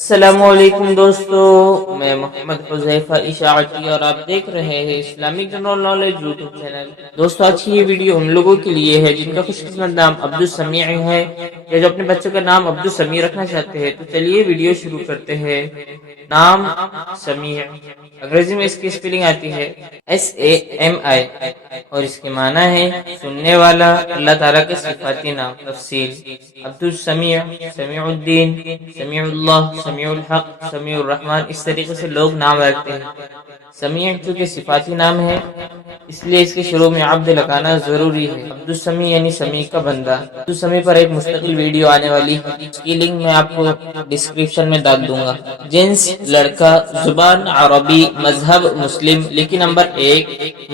السلام علیکم دوستو، میں محمد حذیفہ اشاعتی اور آپ دیکھ رہے ہیں Islamic general knowledge YouTube channel. دوستو آج کی یہ ویڈیو ان لوگوں کے لیے ہے جن کا خوش قسمت نام عبدالسمیع ہے یا جو اپنے بچوں کا نام عبدالسمیع رکھنا چاہتے ہیں۔ تو چلیے ویڈیو شروع کرتے ہیں۔ نام سمیع، انگریزی میں اس کی اسپیلنگ آتی ہے SAMI اور اس کے معنی ہے سننے والا، اللہ تعالیٰ کے صفاتی نام۔ تفصیل: عبدالسمیع، سمیع الدین، سمیع اللہ، سمیع الحق، سمیع الرحمن، اس طریقے سے لوگ نام رکھتے ہیں۔ سمیع چونکہ صفاتی نام ہے اس لیے اس کے شروع میں عبد لگانا ضروری ہے۔ عبدالسمیع یعنی سمیع کا بندہ۔ عبدالسمیع پر ایک مستقل ویڈیو آنے والی ہے، اس کی لنک میں آپ کو ڈسکرپشن میں ڈال دوں گا۔ جنس لڑکا، زبان عربی، مذہب مسلم، لکی نمبر 1،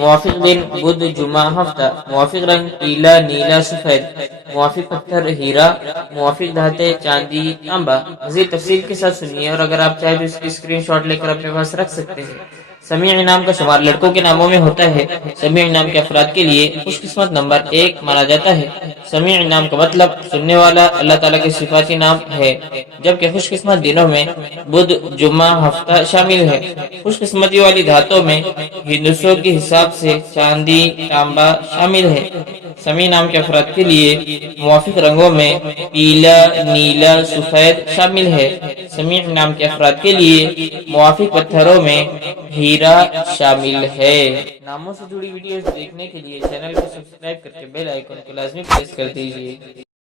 موافق دن بدھ جمعہ ہفتہ، موافق رنگ پیلا نیلا سفید، موافق پتھر ہیرا، موافق دھاتیں چاندی تانبا۔ مزید تفصیل کے ساتھ سنیے اور اگر آپ چاہیں تو اس کی اسکرین شاٹ لے کر اپنے پاس رکھ سکتے ہیں۔ سمیع نام کا شمار لڑکوں کے ناموں میں ہوتا ہے۔ سمیع نام کے افراد کے لیے خوش قسمت نمبر 1 مانا جاتا ہے۔ سمیع نام کا مطلب سننے والا، اللہ تعالیٰ کے صفاتی نام ہے، جبکہ خوش قسمت دنوں میں بدھ جمعہ ہفتہ شامل ہے۔ خوش قسمتی والی دھاتوں میں ہندسوں کے حساب سے چاندی تانبا شامل ہے۔ سمیع نام کے افراد کے لیے موافق رنگوں میں پیلا نیلا سفید شامل ہے۔ سمیع نام کے افراد کے لیے موافق پتھروں میں ہیرا شامل ہے۔ ناموں سے جڑی ویڈیوز دیکھنے کے لیے چینل کو سبسکرائب کر کے بیل آئیکن کو لازمی پریس کر دیجیے۔